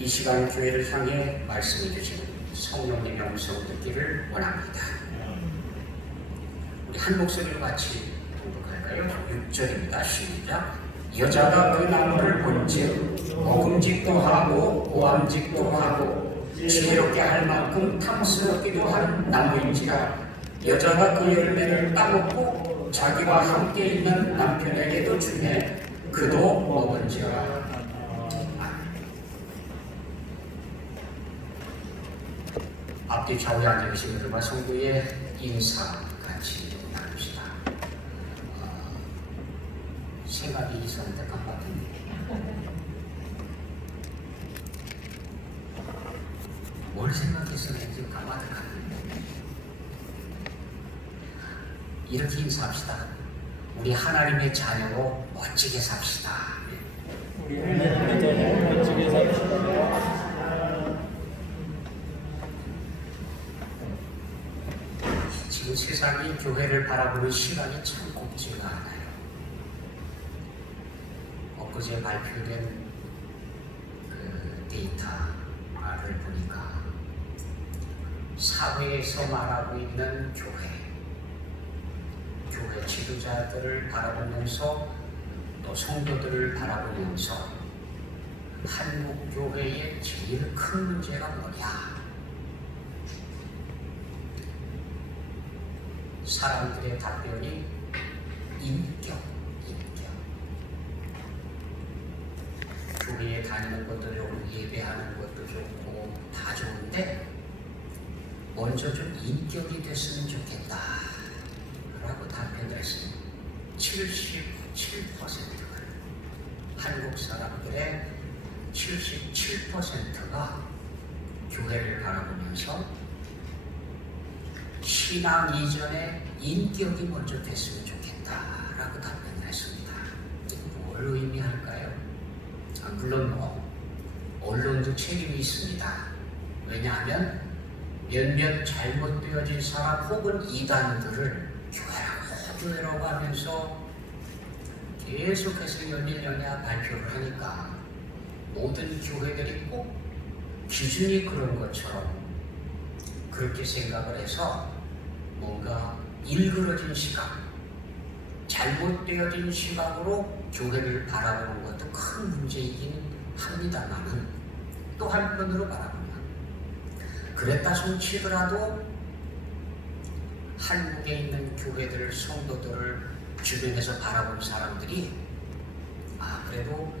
이 시간 교회를 향해 말씀해 주시는 성령님의 음성 듣기를 원합니다. 우리 한 목소리로 같이 공독할까요? 6절입니다. 시작. 여자가 그 나무를 본즉 먹음직도 하고 보암직도 하고 지혜롭게 할 만큼 탐스럽기도 한 나무인지라. 여자가 그 열매를 따먹고 자기와 함께 있는 남편에게도 주매 그도 먹은지라. 앞뒤 좌우에 앉아 계신 분들과 성도의 인사 같이 나눕시다. 생각이 있었는데 깜빡했네. 뭘 생각했었는지 까마득하네. 이렇게 인사합시다. 우리 하나님의 자녀로 멋지게 삽시다. 우리 하나님의 자녀로 멋지게 삽시다. 지금 세상이 교회를 바라보는 시간이 참 곱지가 않아요. 엊그제 발표된 그 데이터를 보니까 사회에서 말하고 있는 교회 지도자들을 바라보면서 또 성도들을 바라보면서 한국 교회의 제일 큰 문제가 뭐냐? 사람들의 답변이 인격. 교회에 다니는 것도 좋고 예배하는 것도 좋고 다 좋은데 먼저 좀 인격이 됐으면 좋겠다 라고 답변을 했습니다. 77%가 한국 사람들의 77%가 교회를 바라보면서 신앙 이전에 인격이 먼저 됐으면 좋겠다라고 답변을 했습니다. 뭘 의미할까요? 물론 언론도 책임이 있습니다. 왜냐하면 몇몇 잘못되어진 사람 혹은 이단들을 교회라고 하면서 계속해서 연일연야 발표를 하니까 모든 교회들이 꼭 기준이 그런 것처럼 그렇게 생각을 해서 뭔가 일그러진 시각, 잘못되어진 시각으로 교회를 바라보는 것도 큰 문제이긴 합니다만은 또 한편으로 바라보면 그랬다 손치더라도 한국에 있는 교회들, 성도들을 주변에서 바라본 사람들이 그래도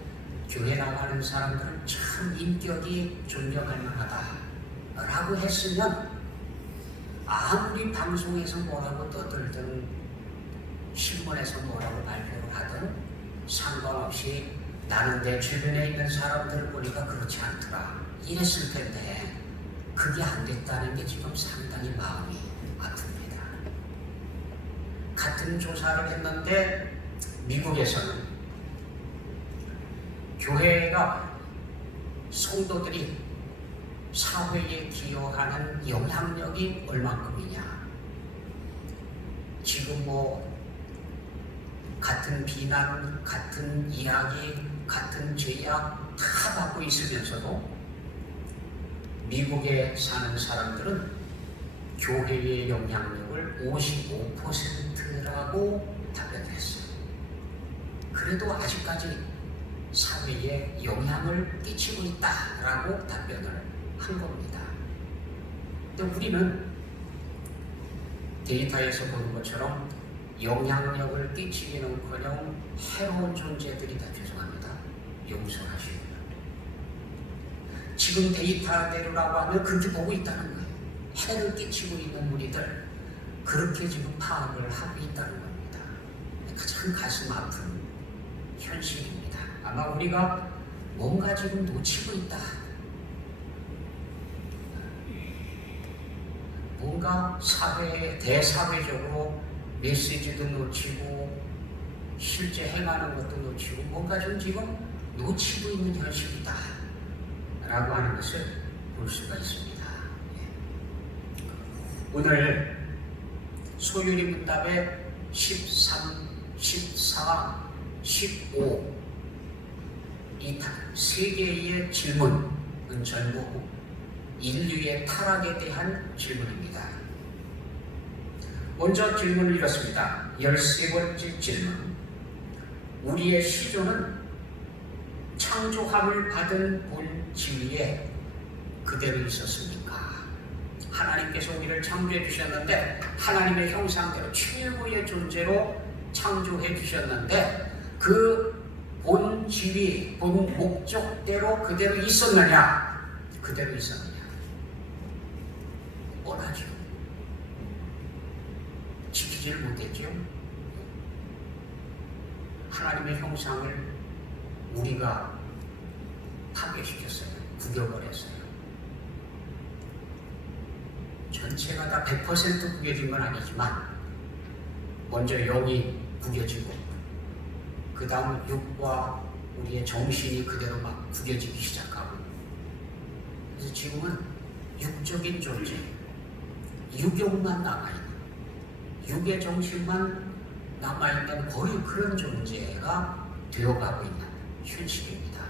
교회 나가는 사람들은 참 인격이 존경할 만하다 라고 했으면 아무리 방송에서 뭐라고 떠들든 신문에서 뭐라고 발표를 하든 상관없이 나는 내 주변에 있는 사람들을 보니까 그렇지 않더라 이랬을 텐데 그게 안 됐다는 게 지금 상당히 마음이 아픕니다. 같은 조사를 했는데 미국에서는 교회가 성도들이 사회에 기여하는 영향력이 얼만큼이냐. 지금 같은 비난, 같은 이야기, 같은 제약 다 받고 있으면서도 미국에 사는 사람들은 교회의 영향력을 55%라고 답변을 했어요. 그래도 아직까지 사회에 영향을 끼치고 있다라고 답변을 한 겁니다. 근데 우리는 데이터에서 보는 것처럼 영향력을 끼치기는커녕 해로운 존재들이다. 죄송합니다. 용서하시고요. 지금 데이터대로라고 하면 그렇게 보고 있다는 거예요. 해를 끼치고 있는 우리들 그렇게 지금 파악을 하고 있다는 겁니다. 가장 가슴 아픈 현실입니다. 아마 우리가 뭔가 지금 놓치고 있다. 뭔가 대사회적으로 메시지도 놓치고 실제 행하는 것도 놓치고 뭔가 좀 지금 놓치고 있는 현실이다 라고 하는 것을 볼 수가 있습니다. 오늘 소유리 문답의 13, 14, 15 이 세 개의 질문 전부 인류의 타락에 대한 질문입니다. 먼저 질문을 이렇습니다. 13번째 질문. 우리의 시조는 창조함을 받은 본 지위에 그대로 있었습니까? 하나님께서 우리를 창조해 주셨는데 하나님의 형상대로 최고의 존재로 창조해 주셨는데 그 본 지위, 본 목적대로 그대로 있었느냐? 그대로 있었느냐? 뻔하죠. 지키지를 못했죠. 하나님의 형상을 우리가 파괴시켰어요. 구겨버렸어요. 전체가 다 100% 구겨진 건 아니지만 먼저 영이 구겨지고 그 다음 육과 우리의 정신이 그대로 막 구겨지기 시작하고 그래서 지금은 육적인 존재, 육욕만 남아있는 육의 정신만 남아있는 거의 그런 존재가 되어가고 있는 현실입니다.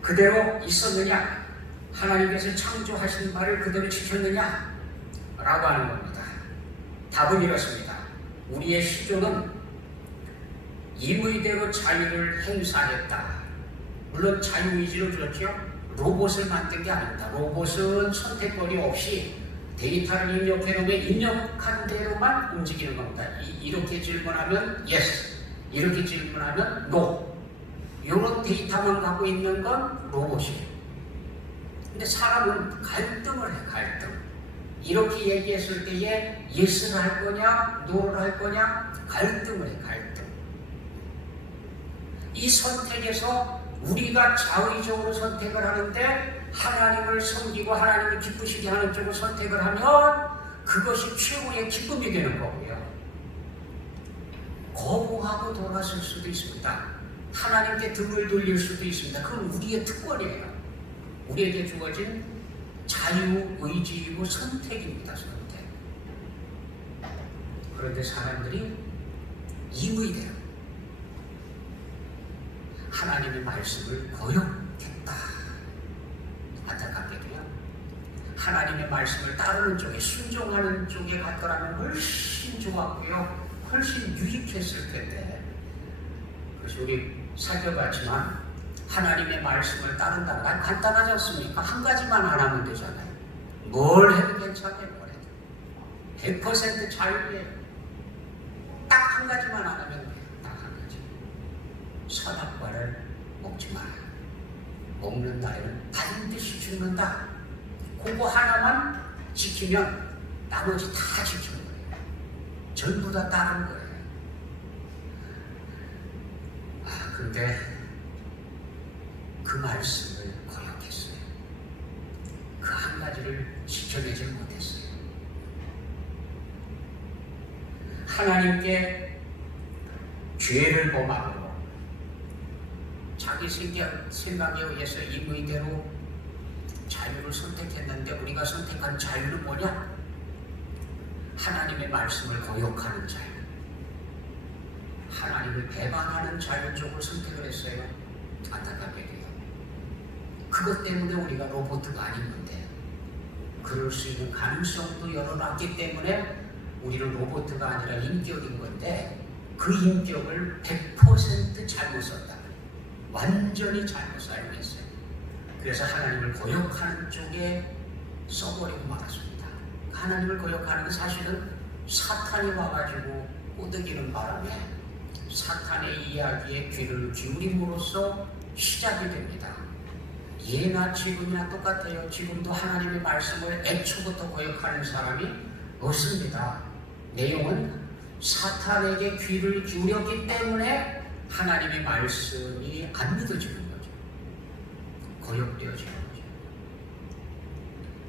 그대로 있었느냐? 하나님께서 창조하신 바를 그대로 지켰느냐? 라고 하는 겁니다. 답은 이렇습니다. 우리의 시조는 임의대로 자유를 행사했다. 물론 자유의지로 그렇죠. 로봇을 만든 게 아닙니다. 로봇은 선택권이 없이 데이터를 입력해놓으면 입력한 대로만 움직이는 겁니다. 이렇게 질문하면 yes, 이렇게 질문하면 no. 이런 데이터만 갖고 있는 건 로봇이에요. 근데 사람은 갈등을 해, 갈등. 이렇게 얘기했을 때에 yes를 할 거냐, no를 할 거냐, 갈등을 해, 갈등. 이 선택에서 우리가 자의적으로 선택을 하는데 하나님을 섬기고 하나님을 기쁘시게 하는 쪽을 선택을 하면 그것이 최고의 기쁨이 되는 거고요. 거부하고 돌아설 수도 있습니다. 하나님께 등을 돌릴 수도 있습니다. 그건 우리의 특권이에요. 우리에게 주어진 자유의지이고 선택입니다. 선택. 그런데 사람들이 임의대로 하나님의 말씀을 거역했다. 안타깝게도요. 하나님의 말씀을 따르는 쪽에 순종하는 쪽에 갔더라면 훨씬 좋았고요. 훨씬 유익했을 텐데. 그래서 우리 살펴봤지만 하나님의 말씀을 따른다는 건 간단하지 않습니까? 한 가지만 안 하면 되잖아요. 뭘 해도 괜찮아요. 뭘 해도. 100% 자유예요. 딱 한 가지만 안 하면 돼요. 딱 한 가지. 선악과를 먹지 마라. 먹는 날에는 반드시 죽는다. 그거 하나만 지키면 나머지 다 지키는 거예요. 전부 다 따른 거예요. 근데 그 말씀을 거역했어요. 그 한 가지를 지켜내지 못했어요. 하나님께 죄를 범함으로 자기 생각에 의해서 임의대로 자유를 선택했는데 우리가 선택한 자유는 뭐냐? 하나님의 말씀을 거역하는 자유, 하나님을 배반하는 자유 쪽을 선택을 했어요. 안타깝게도요. 그것 때문에 우리가 로봇가 아닌 건데 그럴 수 있는 가능성도 열어놨기 때문에 우리는 로봇가 아니라 인격인 건데 그 인격을 100% 잘못 썼다. 완전히 잘못 사용했어요. 그래서 하나님을 거역하는 쪽에 써버리고 말았습니다. 하나님을 거역하는 건 사실은 사탄이 와가지고 꼬드기는 바람에 사탄의 이야기에 귀를 기울임으로써 시작이 됩니다. 예나 지금이나 똑같아요. 지금도 하나님의 말씀을 애초부터 거역하는 사람이 없습니다. 내용은 사탄에게 귀를 기울였기 때문에 하나님의 말씀이 안 믿어지는 거죠. 거역되어지는 거죠.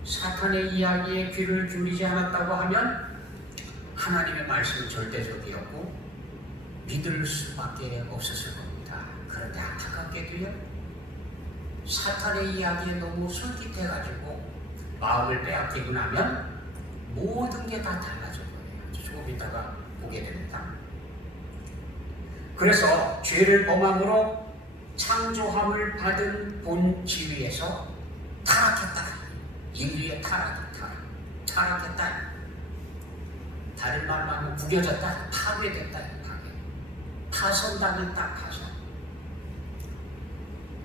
사탄의 이야기에 귀를 기울이지 않았다고 하면 하나님의 말씀은 절대적이었고 믿을 수밖에 없었을 겁니다. 그런데 안타깝게도요. 사탄의 이야기에 너무 솔깃해가지고 마음을 빼앗기고 나면 모든 게 다 달라져 버려요. 조금 이따가 보게 됩니다. 그래서 죄를 범함으로 창조함을 받은 본 지위에서 타락했다. 인류의 타락했다. 다른 말로 하면 구겨졌다, 파괴됐다. 파손당했다.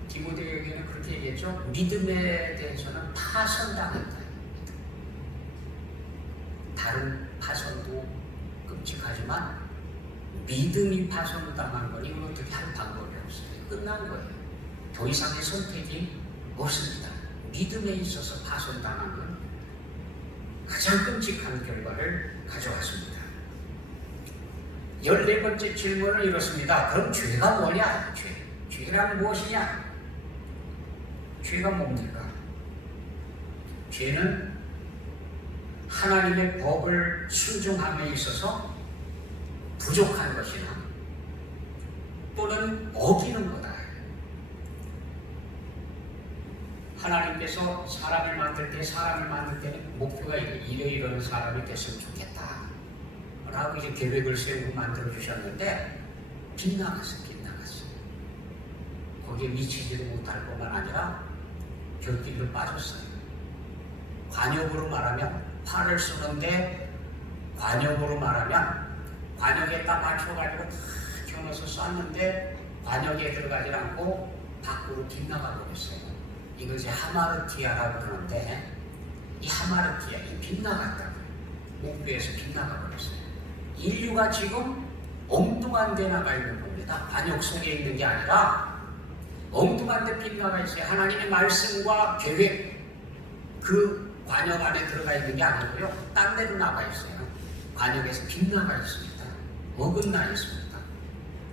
디모데에게는 그렇게 얘기했죠. 믿음에 대해서는 파손당했다. 다른 파손도 끔찍하지만 믿음이 파손당한 거니 이건 어떻게 할 방법이 없어요. 끝난 거예요. 더 이상의 선택이 없습니다. 믿음에 있어서 파손당한 건 가장 끔찍한 결과를 가져왔습니다. 14번째 질문은 이렇습니다. 그럼 죄가 뭐냐? 죄란 무엇이냐? 죄가 뭡니까? 죄는 하나님의 법을 순종함에 있어서 부족한 것이나 또는 어기는 거다. 하나님께서 사람을 만들 때는 목표가 이러이러한 사람이 됐으면 좋겠다 라고 이제 계획을 세우고 만들어 주셨는데 빗나갔어. 거기에 미치지도 못할 뿐만 아니라 결길로 빠졌어요. 관역으로 말하면 팔을 쓰는데 관역으로 말하면 관역에다 맞춰가지고 다 겨눠서 쐈는데 관역에 들어가지 않고 밖으로 빗나가 버렸어요. 이것이 하마르티아라고 그러는데 이 하마르티아, 이 빗나갔다. 목표에서 빗나가 버렸어요. 인류가 지금 엉뚱한 데 나가 있는 겁니다. 관역 속에 있는 게 아니라 엉뚱한 데 빗나가 있어요. 하나님의 말씀과 계획, 그 관역 안에 들어가 있는 게 아니고요. 딴 데로 나가 있어요. 관역에서 빗나가 있습니다. 어긋나 있습니다.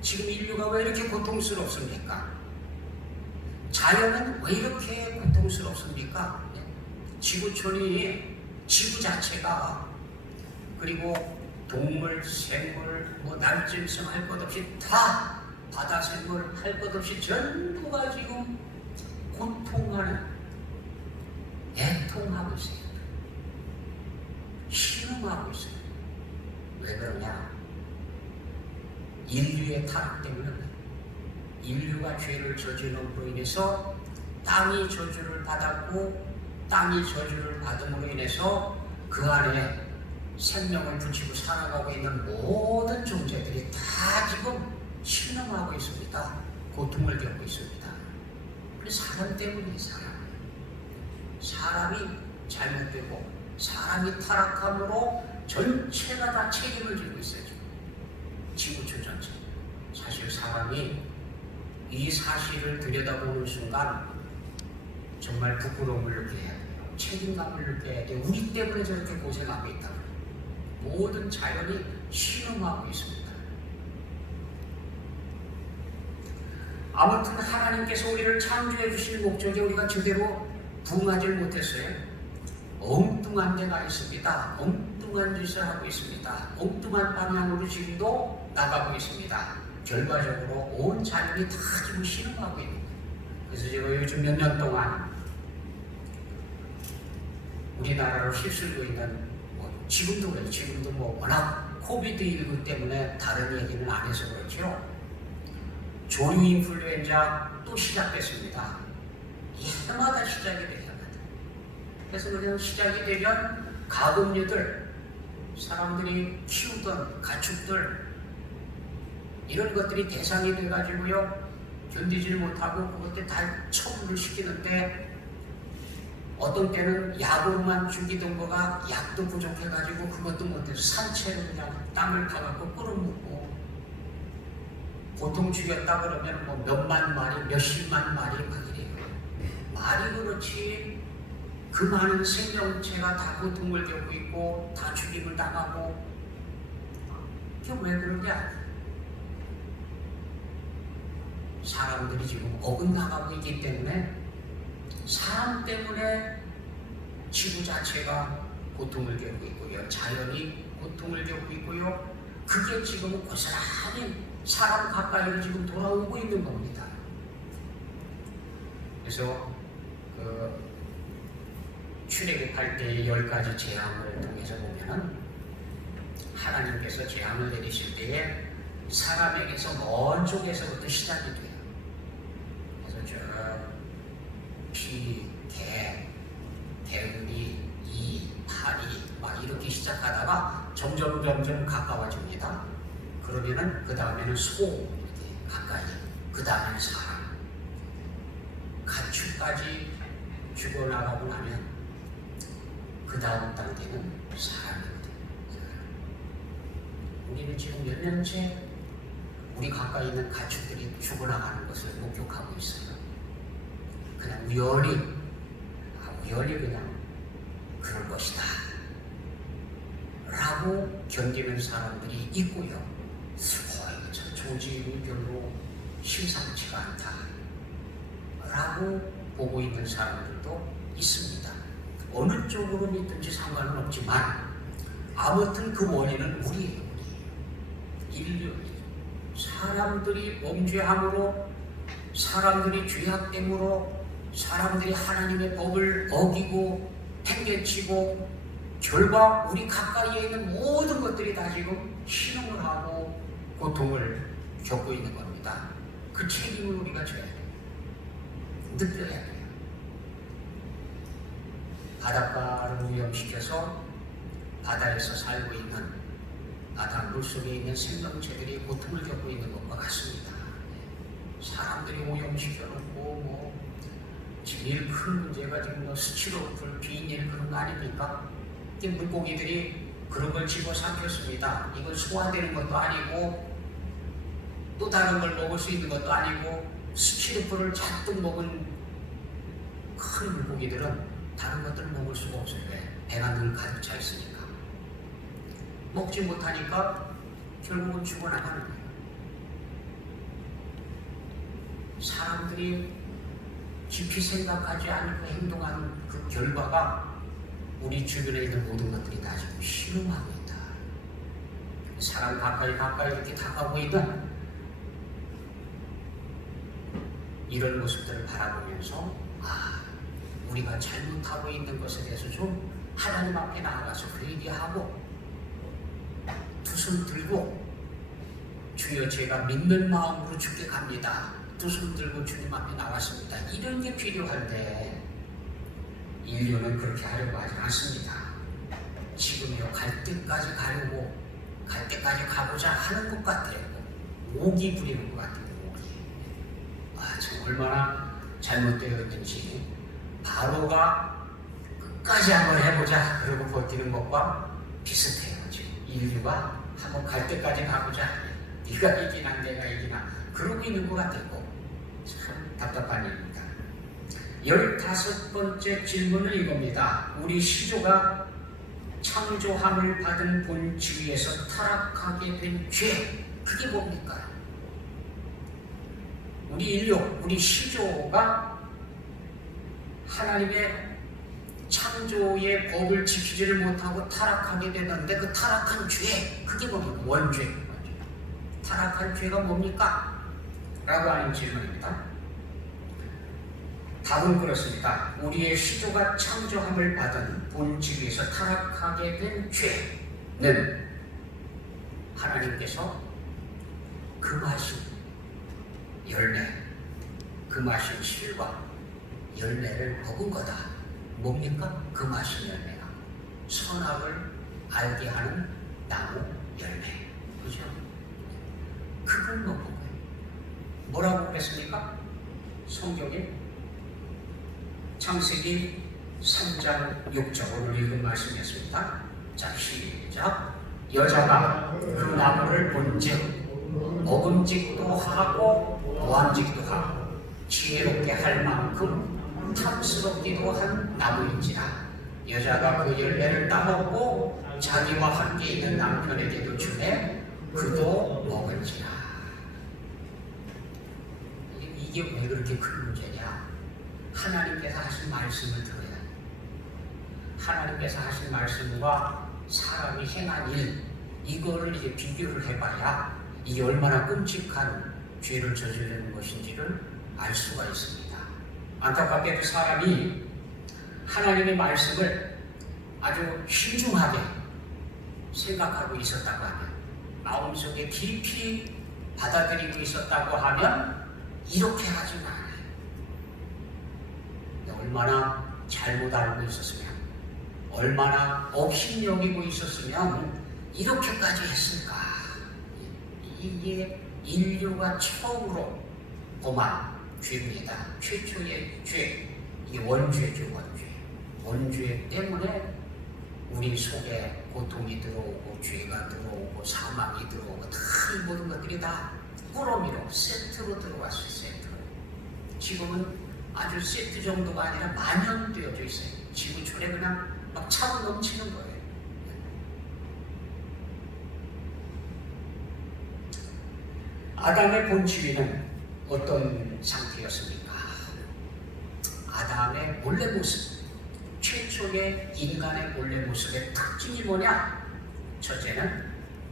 지금 인류가 왜 이렇게 고통스럽습니까? 자연은 왜 이렇게 고통스럽습니까? 지구촌이, 지구 자체가, 그리고 동물, 생물, 날짐승 할 것 없이 다 바다 생물 할 것 없이 전부가 지금 고통하는, 애통하고 있어요. 신음하고 있어요. 왜 그러냐? 인류의 타락 때문에. 인류가 죄를 저지름으로 인해서 땅이 저주를 받았고, 땅이 저주를 받음으로 인해서 그 안에 생명을 붙이고 살아가고 있는 모든 존재들이 다 지금 신음하고 있습니다. 고통을 겪고 있습니다. 그래서 사람 때문에 사람이 잘못되고 사람이 타락함으로 전체가 다 책임을 지고 있어요. 지구촌 전체. 사실 사람이 이 사실을 들여다보는 순간 정말 부끄러움을 느껴야 돼요. 책임감을 느껴야 돼요. 우리 때문에 저렇게 고생하고 있다. 모든 자연이 신음하고 있습니다. 아무튼 하나님께서 우리를 창조해 주실 목적에 우리가 제대로 부응하지 못했어요. 엉뚱한 데가 있습니다. 엉뚱한 짓을 하고 있습니다. 엉뚱한 방향으로 지금도 나가고 있습니다. 결과적으로 온 자연이 다 지금 신음하고 있는 거예요. 그래서 제가 요즘 몇 년 동안 우리나라를 휩쓸고 있는, 지금도 그래요. 지금도 워낙 코비드19 때문에 다른 얘기는 안 해서 그렇죠. 조류 인플루엔자 또 시작됐습니다. 해마다 시작이 돼요. 그래서 그냥 시작이 되면 가금류들, 사람들이 키우던 가축들, 이런 것들이 대상이 돼가지고요, 견디질 못하고 그것들 다 처분을 시키는데, 어떤 때는 약으로만 죽이던 거가 약도 부족해가지고 그것도 못해서 산채로 그냥 땅을 파갖고 끌어먹고, 보통 죽였다 그러면 몇만 마리, 몇십만 마리 막 이래요. 말이 그렇지 그 많은 생명체가 다 고통을 겪고 있고 다 죽임을 당하고, 이게 왜 그러냐? 사람들이 지금 어긋나가고 있기 때문에, 사람 때문에 지구 자체가 고통을 겪고 있고요, 자연이 고통을 겪고 있고요, 그게 지금 고스란히 사람 가까이로 지금 돌아오고 있는 겁니다. 그래서 출애굽할 때의 10가지 재앙을 통해서 보면은 하나님께서 재앙을 내리실 때에 사람에게서 먼 쪽에서부터 시작이 돼요. 저 피, 개, 대응이, 이, 파리 막 이렇게 시작하다가 점점 가까워집니다. 그러면은 그 다음에는 소 이렇게 가까이, 그 다음에는 사람, 가축까지 죽어나가고 나면 그 다음 단계는 사람이거든요. 우리는 지금 몇 년째 우리 가까이 있는 가축들이 죽어나가는 것을 목격하고 있어요. 그냥 우연히 그냥 그럴 것이다 라고 견디는 사람들이 있고요. 저 조직이 별로 심상치가 않다 라고 보고 있는 사람들도 있습니다. 어느 쪽으로 믿든지 상관은 없지만 아무튼 그 원인은 우리예요. 인류, 사람들이 범죄함으로, 사람들이 죄악됨으로, 사람들이 하나님의 법을 어기고 행개치고, 결과 우리 가까이에 있는 모든 것들이 다 지금 신음을 하고 고통을 겪고 있는 겁니다. 그 책임을 우리가 져야 돼요. 느껴야 돼요. 바닷가를 오염시켜서 바다에서 살고 있는 바닷물 속에 있는 생명체들이 고통을 겪고 있는 것과 같습니다. 사람들이 오염시켜놓고 제일 큰 문제가 지금 스티로폼, 비닐 그런 거 아닙니까? 물고기들이 그런 걸 집어삼켰습니다. 이건 소화되는 것도 아니고 또 다른 걸 먹을 수 있는 것도 아니고 스티로폼을 잔뜩 먹은 큰 물고기들은 다른 것들을 먹을 수가 없어요. 배가 늘 가득 차 있으니까. 먹지 못하니까 결국은 죽어나가는 거예요. 사람들이 깊이 생각하지 않고 행동하는 그 결과가 우리 주변에 있는 모든 것들이 다 지금 실험하고 있다. 사람 가까이 이렇게 다가오고 있는 이런 모습들을 바라보면서 우리가 잘못하고 있는 것에 대해서 좀 하나님 앞에 나아가서 회개하고 두 손 들고 주여 제가 믿는 마음으로 주께 갑니다. 두 손 들고 주님 앞에 나왔습니다. 이런 게 필요한데 인류는 그렇게 하려고 하지 않습니다. 지금요 갈 때까지 가려고 갈 때까지 가보자 하는 것 같아요. 오기 부리는 것 같아요. 오기. 참 얼마나 잘못되어 있는지 바로가 끝까지 한번 해보자 그러고 버티는 것과 비슷해요. 지금 인류가 한번 갈 때까지 가보자. 네가 이기나 내가 이기나 그러고 있는 것 같아요. 참 답답한 일입니다. 15번째 질문은 이겁니다. 우리 시조가 창조함을 받은 본질에서 타락하게 된 죄, 그게 뭡니까? 우리 인류, 우리 시조가 하나님의 창조의 법을 지키지를 못하고 타락하게 되는데 그 타락한 죄, 그게 뭡니까? 원죄. 타락한 죄가 뭡니까? 라고 하는 질문입니다. 답은 그렇습니다. 우리의 시조가 창조함을 받은 본질에서 타락하게 된 죄는 하나님께서 금하신 열매, 금하신 실과 열매를 먹은 거다. 뭡니까? 금하신 열매가 선악을 알게 하는 나무 열매. 그죠? 그걸 먹은 거예요. 뭐라고 그랬습니까? 성경에 창세기 3장 6절 오늘 읽은 말씀이었습니다. 자, 시작. 여자가 그 나무를 본즉 먹음직도 하고 보암직도 하고 지혜롭게 할 만큼 탐스럽기도 한 나무인지라. 여자가 그 열매를 따먹고 자기와 함께 있는 남편에게도 주매 그도 먹은지라. 이게 왜 그렇게 큰 문제냐? 하나님께서 하신 말씀을 들어야 돼. 하나님께서 하신 말씀과 사람이 행한 일, 이거를 이제 비교를 해봐야 이게 얼마나 끔찍한 죄를 저지르는 것인지를 알 수가 있습니다. 안타깝게도 사람이 하나님의 말씀을 아주 신중하게 생각하고 있었다고 하면, 마음속에 깊이 받아들이고 있었다고 하면 이렇게 하지 말아요. 얼마나 잘못 알고 있었으면, 얼마나 업신여기고 있었으면 이렇게까지 했을까. 이게 인류가 처음으로 범한 죄입니다. 최초의 죄, 이게 원죄죠. 원죄 때문에 우리 속에 고통이 들어오고 죄가 들어오고 사망이 들어오고 다 이 모든 것들이 다 꾸러미로 세트로 들어왔어요. 세트로. 지금은 아주 세트 정도가 아니라 만연되어져 있어요. 지구촌에 그냥 막 차고 넘치는 거예요. 아담의 본질은 어떤 상태였습니까? 아담의 본래 모습, 최초의 인간의 본래 모습의 특징이 뭐냐? 첫째는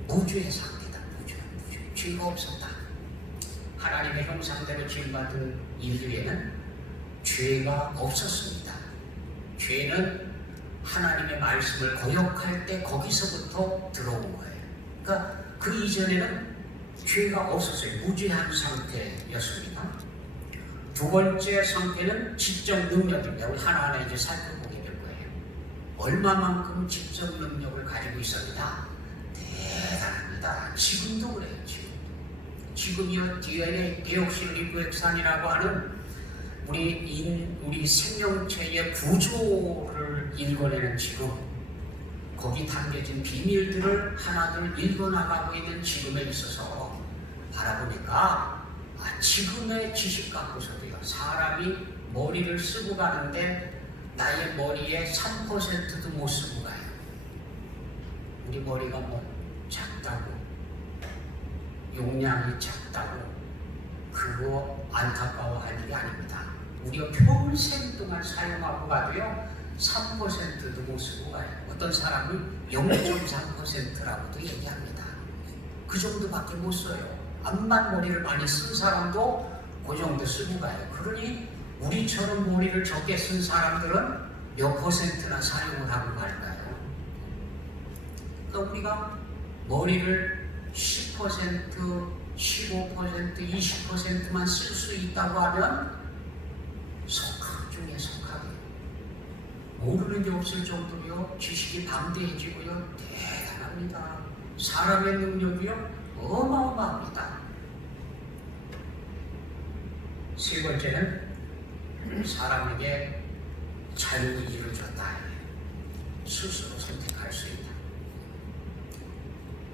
무죄의 상태다. 무죄. 죄가 없었다. 하나님의 형상대로 지음받은 인류에는 죄가 없었습니다. 죄는 하나님의 말씀을 거역할 때 거기서부터 들어온 거예요. 그러니까 그 이전에는 죄가 없었어요. 무죄한 상태였습니다. 두 번째 상태는 지적 능력입니다. 우리 하나하나 이제 살펴보게 될 거예요. 얼마만큼 지적 능력을 가지고 있습니다. 대단합니다. 지금도 그래요. 지금이요 DNA 데옥시리보액산이라고 하는 우리 생명체의 구조를 읽어내는 지금, 거기 담겨진 비밀들을 하나둘 읽어나가고 있는 지금에 있어서 바라보니까 지금의 지식 갖고서도요, 사람이 머리를 쓰고 가는데 나의 머리의 3%도 못 쓰고 가요. 우리 머리가 뭐 작다고, 용량이 작다고 그거 안타까워할 일이 아닙니다. 우리가 평생 동안 사용하고 가도요 3%도 못 쓰고 가요. 어떤 사람은 0.3%라고도 얘기합니다. 그 정도밖에 못 써요. 암만 머리를 많이 쓴 사람도 그 정도 쓰고 가요. 그러니 우리처럼 머리를 적게 쓴 사람들은 몇 %나 사용을 하고 갈까요? 그러니까 우리가 머리를 10%, 15%, 20%만 쓸 수 있다고 하면 석학 중에 석학이에요. 모르는 게 없을 정도로요, 지식이 방대해지고요, 대단합니다. 사람의 능력이요, 어마어마합니다. 세 번째는 사람에게 자유의지를 줬다. 스스로 선택할 수 있다.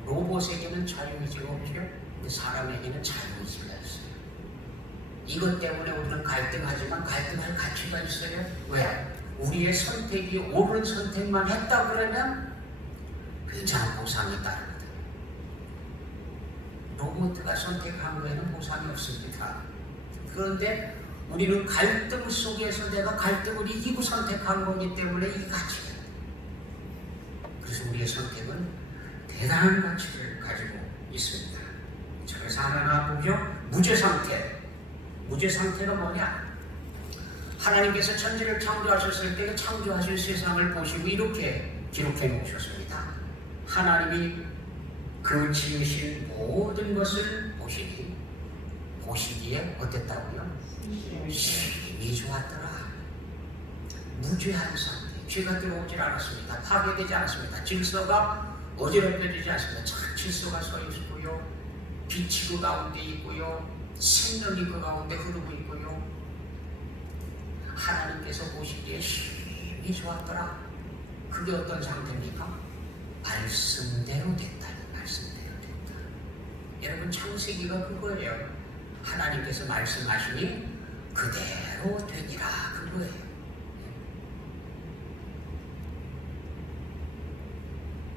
로봇에게는 자유의지가 없죠. 사람에게는 자유의지가 있어요. 이것 때문에 우리는 갈등하지만 갈등할 가치가 있어요. 왜? 우리의 선택이 옳은 선택만 했다 그러면 굉장한 보상이 따르거든요. 로봇가 선택한 거에는 보상이 없습니다. 그런데 우리는 갈등 속에서 내가 갈등을 이기고 선택한 거기 때문에 이 가치가, 그래서 우리의 선택은 대단한 가치를 가지고 있습니다. 그래서 하나가 보죠. 무죄 상태. 무죄 상태가 뭐냐? 하나님께서 천지를 창조하셨을 때 창조하신 세상을 보시고 이렇게 기록해 놓으셨습니다. 하나님이 그 지으신 모든 것을 보시기에 어땠다고요? 심히 좋았더라. 무죄한 상태. 죄가 들어오질 않았습니다. 파괴되지 않았습니다. 질서가 어지럽혀지지 않습니다. 참 질서가 서 있고요, 빛이 그 가운데 있고요, 생명이 그 가운데 흐르고 있고요. 하나님께서 보시기에 심히 좋았더라. 그게 어떤 상태입니까? 말씀대로 됐다. 말씀대로 됐다. 여러분, 창세기가 그거예요. 하나님께서 말씀하시니 그대로 되니라. 그거예요.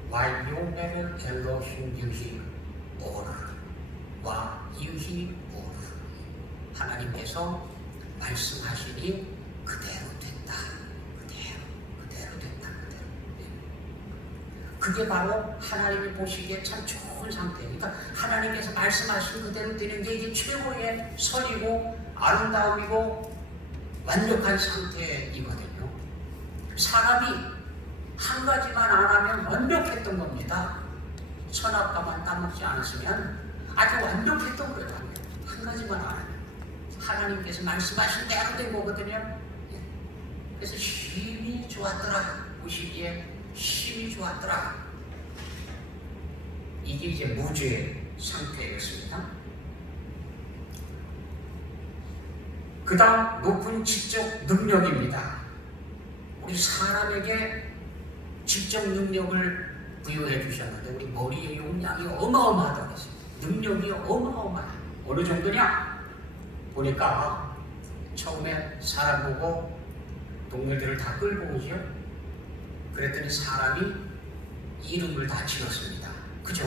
와요메를 엘로힘 유히 오르 와 유히 오르. 하나님께서 말씀하시니 그대로 됐다. 그대로 됐다. 그게 바로 하나님이 보시기에 참 좋은 상태입니다. 하나님께서 말씀하신 그대로 되는 게 이게 최고의 선이고 아름다움이고 완벽한 상태이거든요. 사람이 한 가지만 안 하면 완벽했던 겁니다. 선악과만 따먹지 않았으면 아주 완벽했던 거예요. 한 가지만 안 하면 하나님께서 말씀하신 대로 된 거거든요. 그래서 힘이 좋았더라. 보시기에 힘이 좋았더라. 이게 이제 무죄의 상태였습니다. 그 다음 높은 지적 능력입니다. 우리 사람에게 지적 능력을 부여해 주셨는데 우리 머리의 용량이 어마어마하다고 했어요. 능력이 어마어마해요. 어느 정도냐? 보니까 처음에 사람 보고 동물들을 다 끌고 오죠. 그랬더니 사람이 이름을 다 지었습니다. 그죠?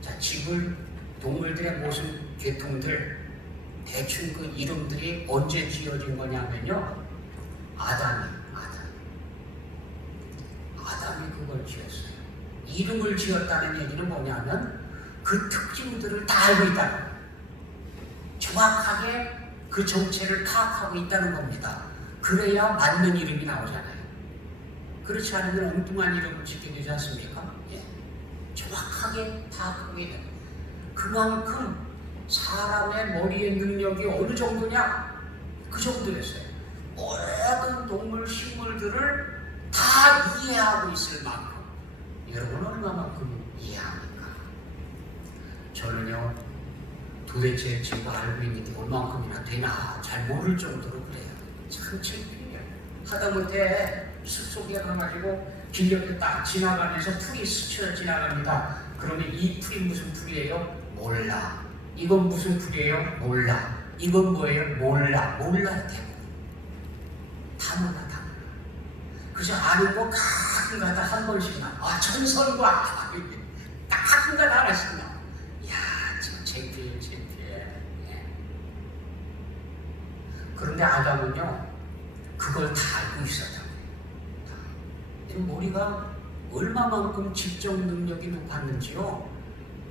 자, 지금 동물들의 모습 계통들 대충 그 이름들이 언제 지어진 거냐면요. 아담이 그걸 지었어요. 이름을 지었다는 얘기는 뭐냐면 그 특징들을 다 알고 있다는 거예요. 정확하게 그 정체를 파악하고 있다는 겁니다. 그래야 맞는 이름이 나오잖아요. 그렇지 않으면 엉뚱한 이름을 짓게 되지 않습니까? 예. 정확하게 파악하고 있는 거예요. 그만큼 사람의 머리의 능력이 어느 정도냐? 그 정도였어요. 모든 동물, 식물들을 다 이해하고 있을 만큼. 여러분 얼마만큼 이해합니까? 저는요, 도대체 제가 알고 있는 게 얼만큼이나 되나 잘 모를 정도로 그래요. 참 창피해요. 하다못해 숲속에 가가지고 길 옆에 딱 지나가면서 풀이 스쳐 지나갑니다. 그러면 이 풀이 무슨 풀이에요? 몰라. 이건 무슨 풀이에요? 몰라. 이건 뭐예요? 몰라요 대부분. 다 몰라. 그저 아는 거 가끔가다 한 번씩만. 천선과 가끔가다 하나씩만. 이야, 참 창피해. 예. 그런데 아담은요, 그걸 다 알고 있었다고 해요. 머리가 얼마만큼 지적 능력이 높았는지요.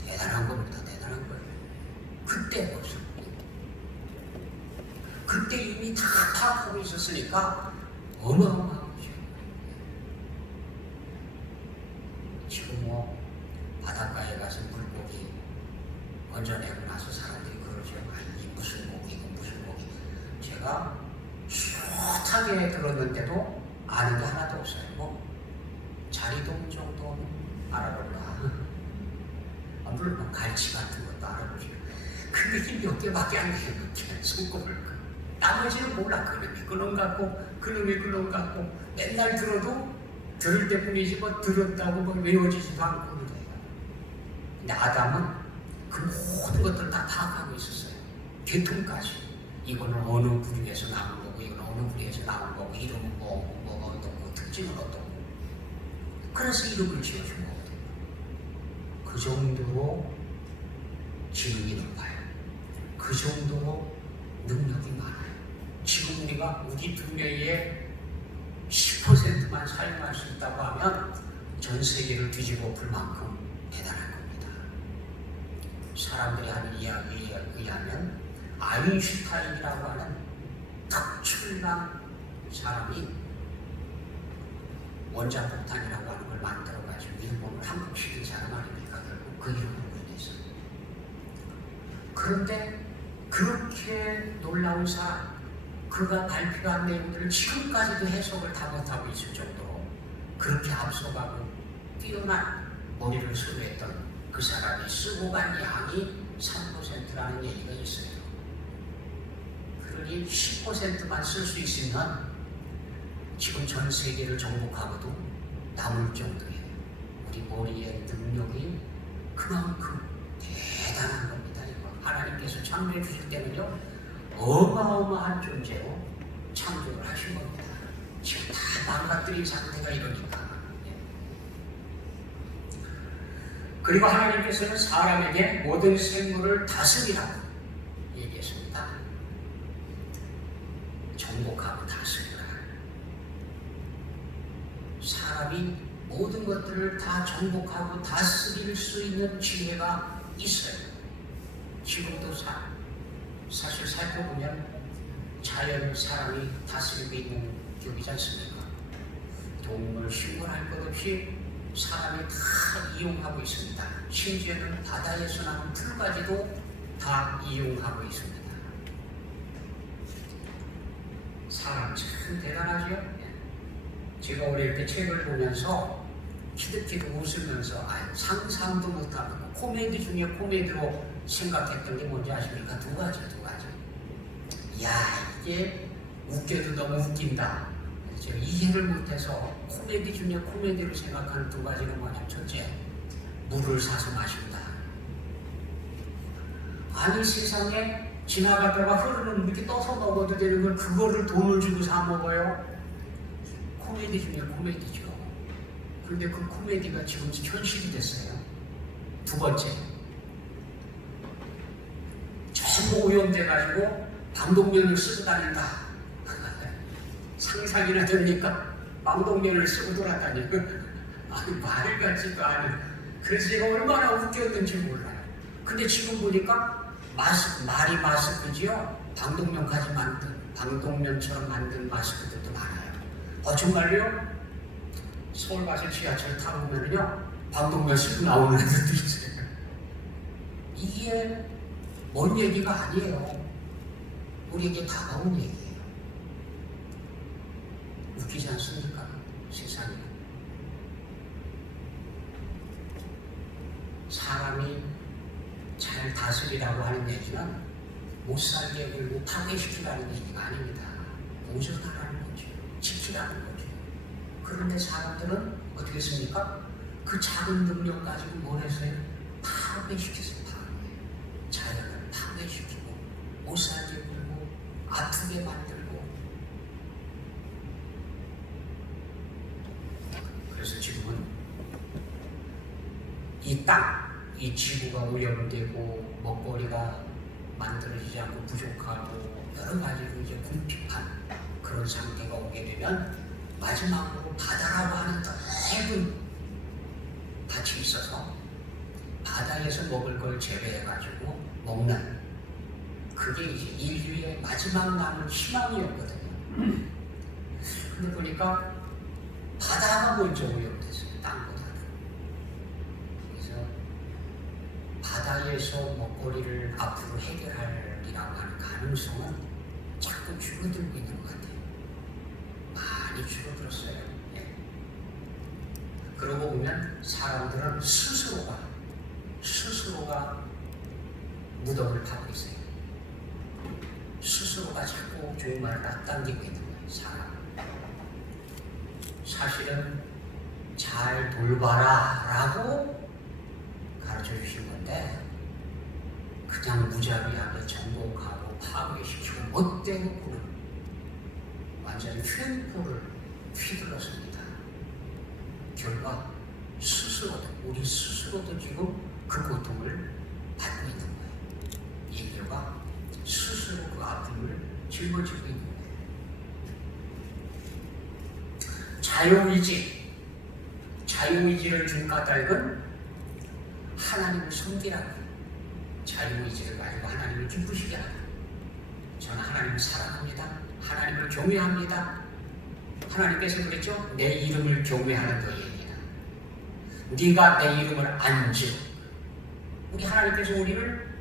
대단한 겁니다. 대단한 거예요. 그때 벌써. 그때 이미 다 파악하고 있었으니까 어마어마한 거죠. 지금 뭐 바닷가에 가서 물고기 건져내고 나서 사람들이 그러죠. 이 무슨 고기, 이건 무슨 고기. 제가 숏하게 들었는데도 아는 게 하나도 없어요. 뭐 자리돔 정도는 알아볼라. 물론 뭐 갈치 같은 것도 알아보죠. 근데 이 몇 개밖에 안 돼요. 손꼽을. 나머지는 몰라. 그놈이 그놈 같고 그놈이 그놈 같고 맨날 들어도 들을 때뿐이지 뭐 들었다고 뭐 외워지지도 않고 그래요. 근데 아담은 그 모든 것들을 다 파악하고 있었어요. 계통까지. 이거는 어느 부류에서 나온 거고 이거는 어느 부류에서 나온 거고 이름은 뭐가 어떻고 특징은 어떻고. 그래서 이름을 지어준 거거든요. 그 정도로 지능이 높아요. 그 정도로 능력이 많아요. 지금 우리가 우리 두뇌의 10%만 사용할 수 있다고 하면 전 세계를 뒤집어 볼 만큼 대단한 겁니다. 사람들이 하는 이야기에 의하면 아인슈타인이라고 하는 특출난 사람이 원자폭탄이라고 하는 걸 만들어가지고 일본을 한국시킨 사람 아닙니까? 결국 그 이름으로 인해서. 그런데 그렇게 놀라운 사람, 그가 발표한 내용들을 지금까지도 해석을 다 못하고 있을 정도로 그렇게 앞서가고 뛰어난 머리를 소유했던 그 사람이 쓰고 간 양이 3%라는 얘기가 있어요. 그러니 10%만 쓸 수 있으면 지금 전 세계를 정복하고도 남을 정도의 우리 머리의 능력이 그만큼 대단한 겁니다. 이거 하나님께서 창조해 주실 때는요, 어마어마한 존재로 창조를 하신 겁니다. 지금 다 망가뜨린 상태가 이러니까. 그리고 하나님께서는 사람에게 모든 생물을 다스리라고 얘기했습니다. 정복하고 다스리라. 사람이 모든 것들을 다 정복하고 다스릴 수 있는 지혜가 있어요. 지금도 사실 살펴보면 자연을 사람이 다스리고 있는 격이지 않습니까? 동물, 식물 할 것 없이 사람이 다 이용하고 있습니다. 심지어는 바다에서 나는 풀까지도 다 이용하고 있습니다. 사람 참 대단하죠. 예. 제가 어릴 때 책을 보면서 키득키득 웃으면서 상상도 못하고 코미디 중에 코미디로 생각했던 게 뭔지 아십니까? 두 가지. 야, 이게 웃겨도 너무 웃긴다. 제가 이해를 못해서 코미디 중에 코미디로 생각하는 두 가지는 뭐냐면, 첫째, 물을 사서 마신다. 아니, 세상에 지나가다가 흐르는 물 이렇게 떠서 먹어도 되는 걸 그거를 돈을 주고 사 먹어요? 코미디 중에 코미디죠. 그런데 그 코미디가 지금 현실이 됐어요. 두 번째, 전부 오염돼가지고 방독면을 쓰고 다닌다. 상상이나 됩니까? 방독면을 쓰고 돌아다니. 아니, 말 같지도 않은. 그래서 제가 얼마나 웃겼는지 몰라요. 근데 지금 보니까 말이 마스크지요. 방독면처럼 만든 마스크들도 많아요. 정말요? 서울 가서 지하철 타고 보면요, 방독면 쓰고 나오는 애들도 있어요. 이게 먼 얘기가 아니에요. 우리에게 다가온 얘기예요. 웃기지 않습니까? 세상에. 사람이 잘 다스리라고 하는 얘기는 못 살게 굴고 파괴시키라는 얘기가 아닙니다. 보존하라는 거죠. 지키라는 거죠. 그런데 사람들은 어떻게 했습니까? 그 작은 능력 가지고 뭘 했어요? 파괴시켰어요. 자연을 파괴시키고 못 살게 굴고 아프게 만들고. 그래서 지금은 이 땅, 이 지구가 오염되고 먹거리가 만들어지지 않고 부족하고 여러 가지로 이제 궁핍한 그런 상태가 오게 되면 마지막으로 바다라고 하는 넓은 밭이 있어서 바다에서 먹을 걸 재배해가지고 먹는, 그게 이제 인류의 마지막 남은 희망이었거든요. 근데 보니까 바다가 먼저 오염됐어요. 땅보다도. 그래서 바다에서 먹거리를 앞으로 해결하리라고 하는 가능성은 자꾸 줄어들고 있는 것 같아요. 많이 줄어들었어요. 예. 그러고 보면 사람들은 스스로가 무덤을 파고 있어요. 스스로가 자꾸 좋은 말을 앞당기고 있는 거예요. 사람. 사실은 잘 돌봐라 라고 가르쳐 주신 건데, 그냥 무자비하게 정복하고 파괴시키고 못되고 구는 완전히 횡포를 휘둘렀습니다. 결과 우리 스스로도 지금 그 고통을 받고 있는 거예요. 인류가 스스로 그 아픔을 짊어지고 있는 거예요. 자유의지를 준 까닭은 하나님을 섬기라고. 자유의지를 가지고 하나님을 기쁘시게 하라. 저는 하나님을 사랑합니다. 하나님을 경외합니다. 하나님께서 그랬죠? 내 이름을 경외하는 너희에게는 네가 내 이름을 안 지어. 우리 하나님께서 우리를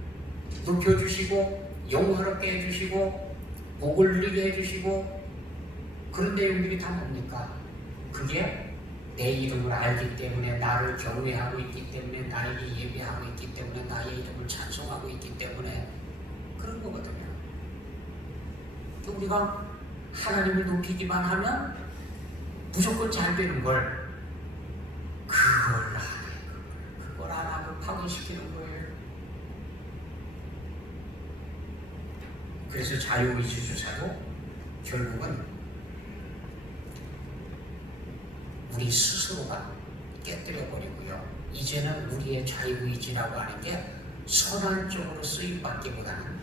높여주시고 영화롭게 해주시고 복을 누리게 해주시고 그런 내용들이 다 뭡니까? 그게 내 이름을 알기 때문에, 나를 경외하고 있기 때문에, 나에게 예배하고 있기 때문에, 나의 이름을 찬송하고 있기 때문에 그런 거거든요. 우리가 하나님을 높이기만 하면 무조건 잘 되는 걸, 그걸 안 하고 파괴시키는 거예요. 그래서 자유의지조차도 결국은 우리 스스로가 깨뜨려버리고요. 이제는 우리의 자유의지라고 하는 게 선한 쪽으로 쓰임받기보다는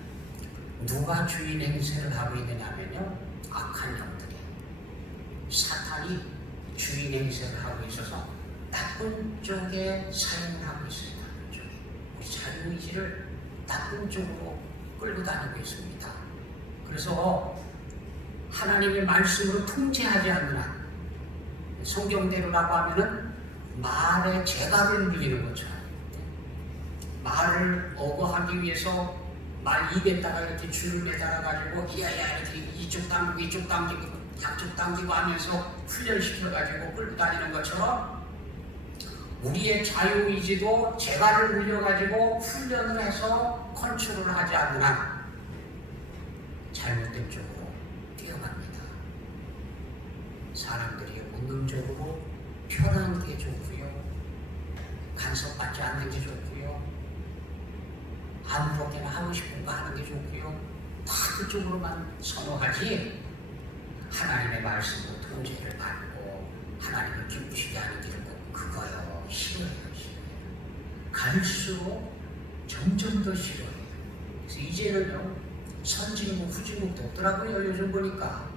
누가 주인 행세를 하고 있느냐면요, 악한 영들이, 사탄이 주인 행세를 하고 있어서 나쁜 쪽에 사용을 하고 있습니다. 나쁜 쪽에. 우리 자유의지를 나쁜 쪽으로 끌고 다니고 있습니다. 그래서 하나님의 말씀으로 통제하지 않는 한, 성경대로라고 하면은 말에 재갈을 물리는 것처럼, 말을 억어하기 위해서 말 입에다가 이렇게 줄을 매달아가지고 야야 이렇게 이쪽 당기고 양쪽 당기고 하면서 훈련시켜가지고 끌고 다니는 것처럼 우리의 자유의지도 재갈을 물려가지고 훈련을 해서 컨트롤을 하지 않는 한 잘못된 쪽으로 뛰어갑니다. 사람들이 본능적으로 편한 게 좋고요, 간섭받지 않는 게 좋고요, 아무렇게나 하고 싶은 거 하는 게 좋고요, 다 그쪽으로만 선호하지 하나님의 말씀으로 통제를 받고 하나님을 기쁘시게 하는 길은 그거요 싫어요. 갈수록 점점 더 싫어요. 그래서 이제는요 선진국 후진국도 없더라고요. 요즘 보니까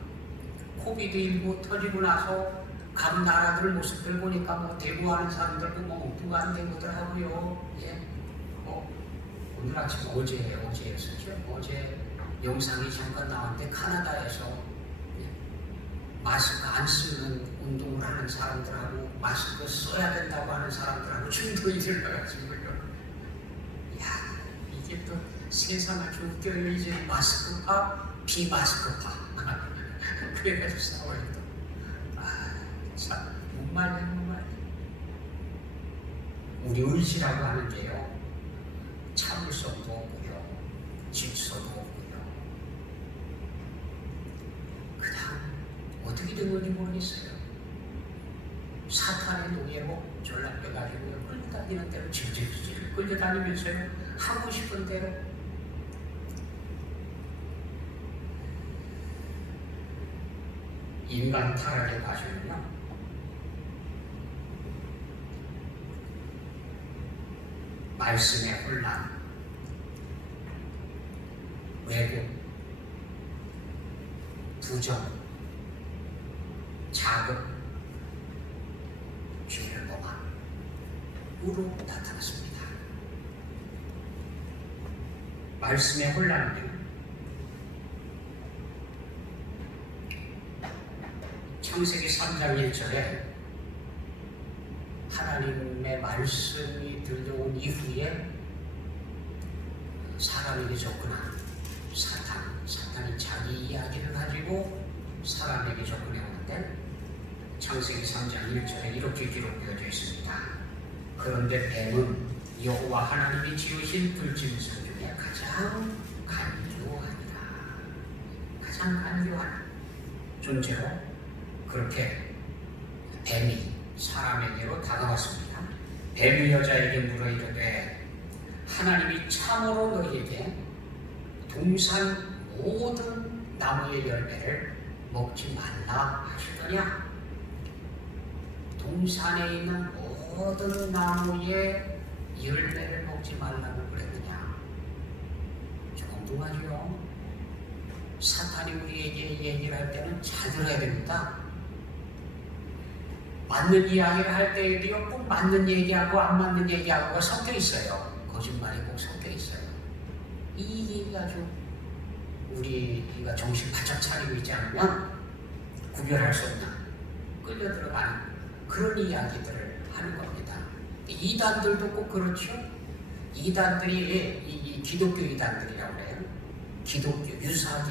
코비드19 터지고 나서 각 나라들 모습들 보니까 뭐 대구하는 사람들도 뭐 엉뚱한 안 되고들 하고요. 예. 오늘 아침 어제였었죠. 어제 영상이 잠깐 나왔는데 카나다에서 마스크 안 쓰는 운동을 하는 사람들하고 마스크 써야 된다고 하는 사람들하고 충돌이 들어가지고요. 야, 이게 또 세상을 좀 웃겨요. 이제 마스크파, 비마스크파. 그래가지고 싸워요. 참, 못 말려. 우리 의지라고 하는 게요, 참을성도 없고요, 질서도 없고요, 그냥 어떻게 된 건지 모르겠어요. 사탄의 노예로 전락돼가지고 끌려다니는 대로 질질 끌려다니면서요, 하고 싶은 대로. 인간 타락의 과정은요, 말씀의 혼란, 왜곡, 부정, 자극, 죄를 범함으로 나타났습니다. 말씀의 혼란은요, 창세기 3장 1절에 하나님의 말씀이 들려온 이후에 사람에게 접근한 사탄이 자기 이야기를 가지고 사람에게 접근해 오는데, 창세기 3장 1절에 이렇게 기록되어져 있습니다. 그런데 뱀은 여호와 하나님이 지으신 불짐승 중에 가장 간교한 존재로 그렇게 뱀이 사람에게로 다가왔습니다. 뱀이 여자에게 물어 이르되 하나님이 참으로 너희에게 동산 모든 나무의 열매를 먹지 말라 하시더냐? 동산에 있는 모든 나무의 열매를 먹지 말라고 그랬느냐? 좀 엉뚱하죠? 사탄이 우리에게 얘기를 할 때는 잘 들어야 됩니다. 맞는 이야기를 할 때에도요, 꼭 맞는 얘기하고 안 맞는 얘기하고가 섞여 있어요. 거짓말이 꼭 섞여 있어요. 이 얘기가 좀 우리가 정신 바짝 차리고 있지 않으면 구별할 수 없는, 끌려 들어가는 그런 이야기들을 하는 겁니다. 이단들도 꼭 그렇죠. 이단들이 이 기독교 이단들이라고 그래요. 유사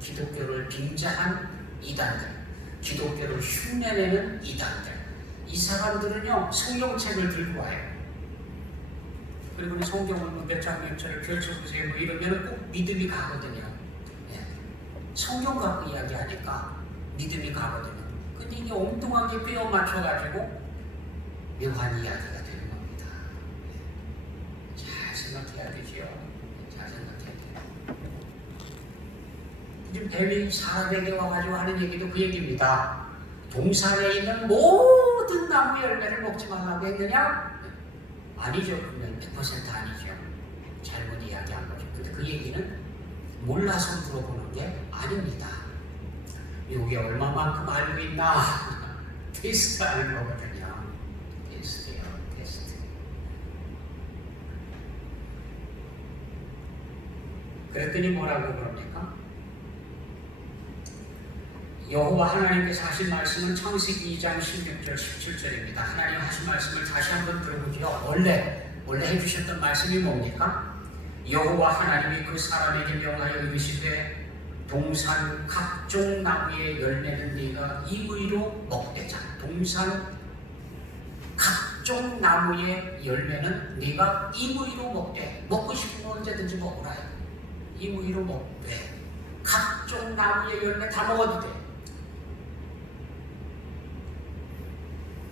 기독교를 빙자한 이단들, 기독교를 흉내내는 이단들. 이 사람들은요, 성경책을 들고 와요. 그리고 성경을 몇 장 몇 절을 펼쳐보세요 이러면 꼭 믿음이 가거든요. 예. 성경 갖고 이야기하니까 믿음이 가거든요. 근데 이게 엉뚱하게 빼어 맞춰가지고 묘한 이야기가 되는 겁니다. 예. 잘 생각해야 되지요. 잘 생각해야 돼요. 지금 뱀이 사람에게 와가지고 하는 얘기도 그 얘기입니다. 동산에 있는 모든 나무 열매를 먹지 말라고 했느냐? 아니죠. 그러면 100% 아니죠. 잘못 이야기한 거죠. 근데 그 얘기는 몰라서 물어보는 게 아닙니다. 이게 얼마만큼 알고 있나? 테스트하는 거거든요. 테스트요, 테스트. 그랬더니 뭐라고 그럽니까? 여호와 하나님께서 하신 말씀은 창세기 2장 16절 17절입니다. 하나님 하신 말씀을 다시 한번 들어보죠. 원래 해주셨던 말씀이 뭡니까? 여호와 하나님이 그 사람에게 명하여 이르시되 동산 각종 나무의 열매는 네가 임의로 먹되자. 동산 각종 나무의 열매는 네가 임의로 먹되, 먹고 싶으면 언제든지 먹으라. 임의로 먹되 각종 나무의 열매 다 먹어도 돼.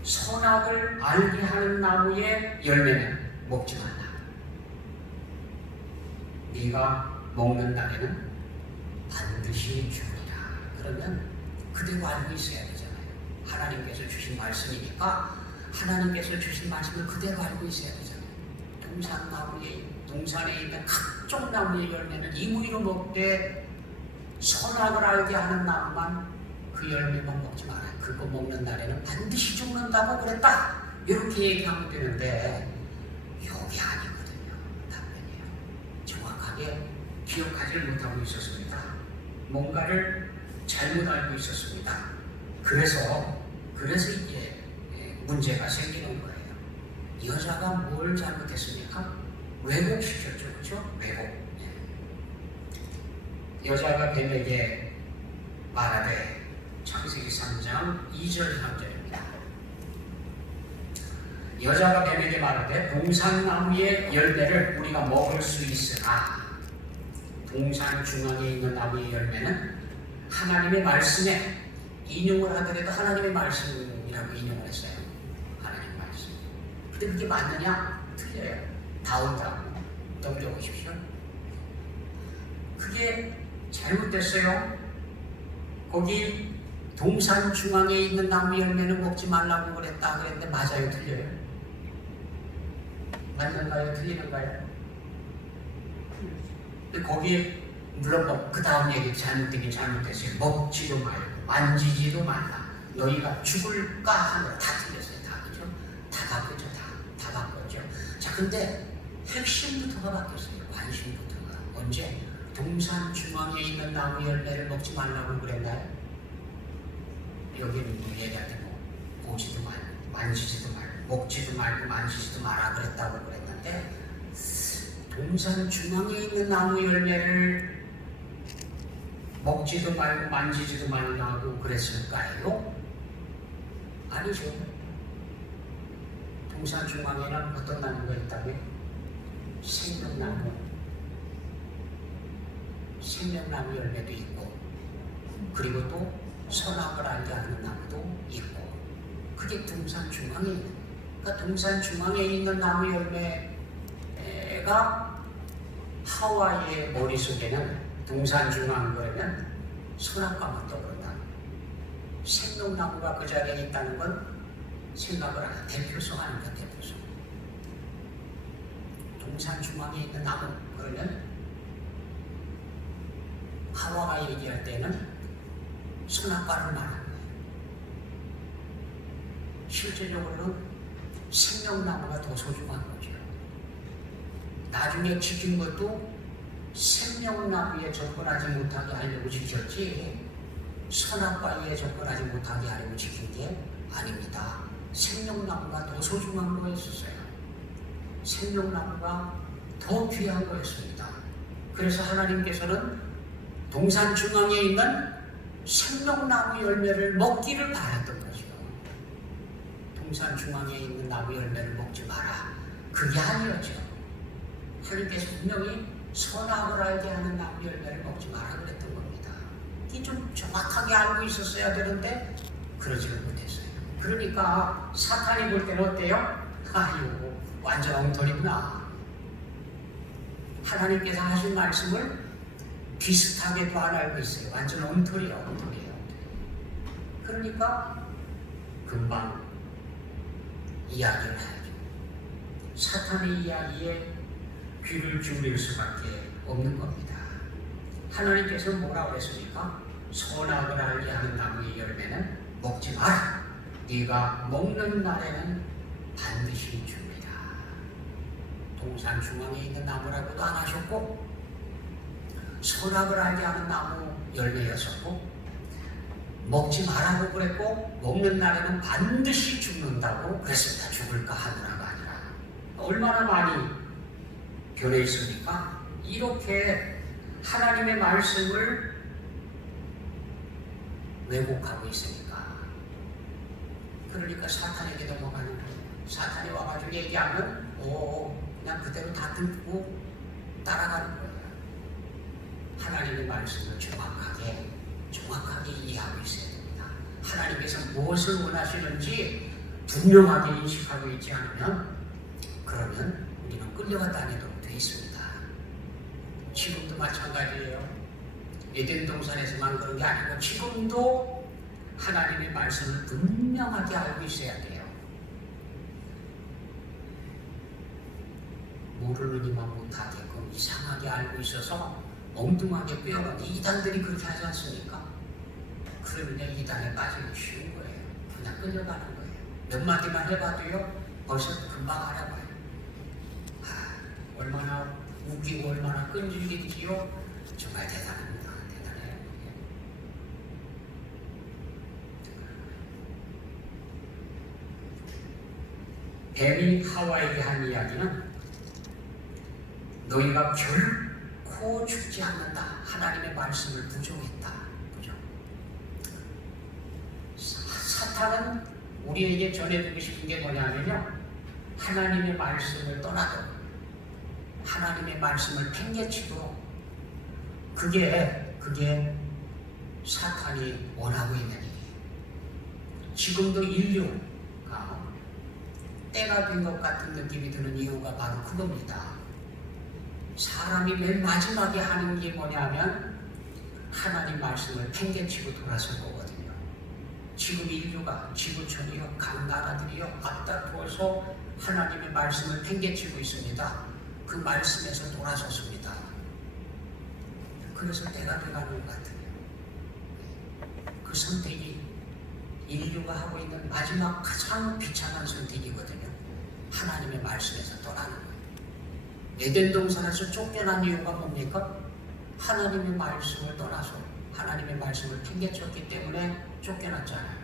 선악을 알게 하는 나무의 열매는 먹지 말라. 네가 먹는 날에는 반드시 죽으리라. 그러면 그대로 알고 있어야 되잖아요. 하나님께서 주신 말씀이니까 하나님께서 주신 말씀을 그대로 알고 있어야 되잖아요. 동산에 있는 각종 나무의 열매는 임의로 먹되 선악을 알게 하는 나무만 그 열매만 먹지 마라. 그거 먹는 날에는 반드시 죽는다고 그랬다. 이렇게 얘기하면 되는데 여기 아니거든요. 답변이에요. 정확하게 기억하지 못하고 있었습니다. 뭔가를 잘못 알고 있었습니다. 그래서 이제 문제가 생기는 거예요. 여자가 뭘 잘못했습니까? 왜곡시켰죠. 그렇죠? 왜곡. 여자가 뱀에게 말하되, 창세기 3장 2절 3절입니다. 여자가 뱀에게 말하되 동산나무의 열매를 우리가 먹을 수 있으나 동산 중앙에 있는 나무의 열매는 하나님의 말씀에, 인용을 하더라도 하나님의 말씀이라고 인용을 했어요. 하나님의 말씀. 근데 그게 맞느냐? 틀려요. 다음 넘겨보십시오. 그게 잘못됐어요. 거기 동산 중앙에 있는 나무 열매는 먹지 말라고 그랬는데 맞아요? 틀려요? 맞는가요? 틀리는가요? 근데 거기에 물론 그 다음 얘기 잘못되긴 잘못됐어요. 먹지도 말고 만지지도 말라. 너희가 죽을까 하느라. 다 틀렸어요. 다. 그죠? 다 바뀌었죠. 다 바뀌었죠. 자, 근데 핵심부터가 바뀌었어요. 관심부터가. 언제? 동산 중앙에 있는 나무 열매를 먹지 말라고 그랬나요? 여기는 얘기할 때 보지도 말고 만지지도 말고 먹지도 말고 만지지도 마라 그랬다고 그랬는데, 동산 중앙에 있는 나무 열매를 먹지도 말고 만지지도 말라고 그랬을까요? 아니죠. 동산 중앙에는 어떤 나무가 있다고요? 생명나무 열매도 있고, 그리고 또 선악을 알게 하는 나무도 있고, 그게 동산 중앙에 있는, 그러니까 동산 중앙에 있는 나무 열매가 하와의 머릿속에는 동산 중앙 그러면 선악과만 떠오른다. 생명나무가 그 자리에 있다는 건 생각을 하는 대표성 아닙니까? 대표성. 동산 중앙에 있는 나무 그러면 하와가 얘기할 때는 선악과를 말하는 거예요. 실제적으로는 생명나무가 더 소중한 거죠. 나중에 지킨 것도 생명나무에 접근하지 못하게 하려고 지켰지, 선악과에 접근하지 못하게 하려고 지킨 게 아닙니다. 생명나무가 더 소중한 거였었어요. 생명나무가 더 귀한 거였습니다. 그래서 하나님께서는 동산 중앙에 있는 생명나무 열매를 먹기를 바랐던 거죠. 동산 중앙에 있는 나무 열매를 먹지 마라. 그게 아니었죠. 하나님께서 분명히 선악을 알게 하는 나무 열매를 먹지 마라 그랬던 겁니다. 이게 좀 정확하게 알고 있었어야 되는데 그러지를 못했어요. 그러니까 사탄이 볼 때는 어때요? 아유, 완전 엉터리구나. 하나님께서 하신 말씀을 비슷하게도 안 알고 있어요. 완전 엉터리예요. 그러니까 금방 이야기를 하죠. 사탄의 이야기에 귀를 기울일 수밖에 없는 겁니다. 하나님께서 뭐라고 했습니까? 선악을 알게 하는 나무의 열매는 먹지 마라. 네가 먹는 날에는 반드시 죽으리라. 동산 중앙에 있는 나무라고도 안 하셨고, 선악을 알게 하는 나무 열매였었고, 먹지 말라고 그랬고, 먹는 날에는 반드시 죽는다고 그랬습니다. 죽을까 하느라가 아니라. 얼마나 많이 변해 있습니까? 이렇게 하나님의 말씀을 왜곡하고 있으니까. 그러니까 사탄에게 넘어가는 거예요. 사탄이 와가지고 얘기하면 그냥 그대로 다 듣고 따라가는 거예요. 하나님의 말씀을 정확하게 이해하고 있어야 됩니다. 하나님께서 무엇을 원하시는지 분명하게 인식하고 있지 않으면 그러면 우리는 끌려가 다니도록 되어 있습니다. 지금도 마찬가지예요. 에덴 동산에서만 그런 게 아니고 지금도 하나님의 말씀을 분명하게 알고 있어야 돼요. 모르는 이만 못하게끔 이상하게 알고 있어서 엉뚱하게 빼어난 이단들이 그렇게 하지 않습니까? 그러면 이단에 빠지기 쉬운 거예요. 그냥 끌려가는 거예요. 몇 마디만 해봐도요 벌써 금방 알아봐요. 얼마나 웃기고 얼마나 끈질기지요. 정말 대단합니다. 대단해요. 뱀이 하와에게 한 이야기는 너희가 결코 죽지 않는다. 하나님의 말씀을 부정했다. 그죠? 사탄은 우리에게 전해주고 싶은 게 뭐냐면요, 하나님의 말씀을 떠나도 하나님의 말씀을 팽개치도록 그게 사탄이 원하고 있는 일이에요. 지금도 인류가 때가 된 것 같은 느낌이 드는 이유가 바로 그겁니다. 사람이 맨 마지막에 하는 게 뭐냐면 하나님 말씀을 팽개치고 돌아설 거거든요. 지금 인류가 지구촌이요, 각 나라들이요 앞다투어서 하나님의 말씀을 팽개치고 있습니다. 그 말씀에서 돌아섰습니다. 그래서 때가 돼가는 것 같아요. 그 선택이 인류가 하고 있는 마지막 가장 비참한 선택이거든요. 하나님의 말씀에서 떠나는 거예요. 에덴 동산에서 쫓겨난 이유가 뭡니까? 하나님의 말씀을 떠나서 하나님의 말씀을 팽개쳤기 때문에 쫓겨났잖아요.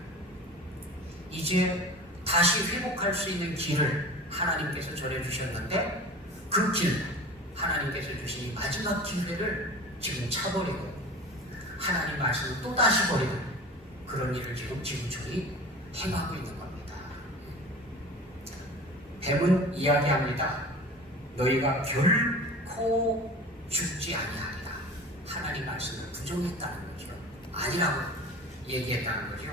이제 다시 회복할 수 있는 길을 하나님께서 전해주셨는데 그 길, 하나님께서 주신 이 마지막 기회를 지금 차버리고 하나님 말씀을 또 다시 버리고 그런 일을 지금 지구촌이 행하고 있는 겁니다. 뱀은 이야기합니다. 너희가 결코 죽지 아니하리라. 하나님 말씀을 부정했다는 거죠. 아니라고 얘기했다는 거죠.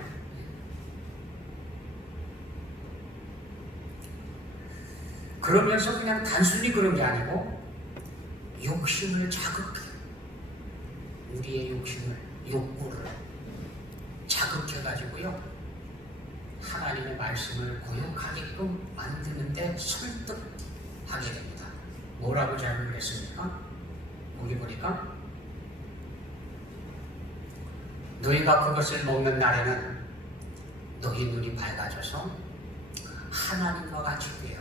그러면서 그냥 단순히 그런 게 아니고 욕심을 자극해. 우리의 욕구를 자극해가지고요. 하나님의 말씀을 고역하게끔 만드는데 설득하게 됩니다. 뭐라고 자극을 했습니까? 거기 보니까 너희가 그것을 먹는 날에는 너희 눈이 밝아져서 하나님과 같이 되어.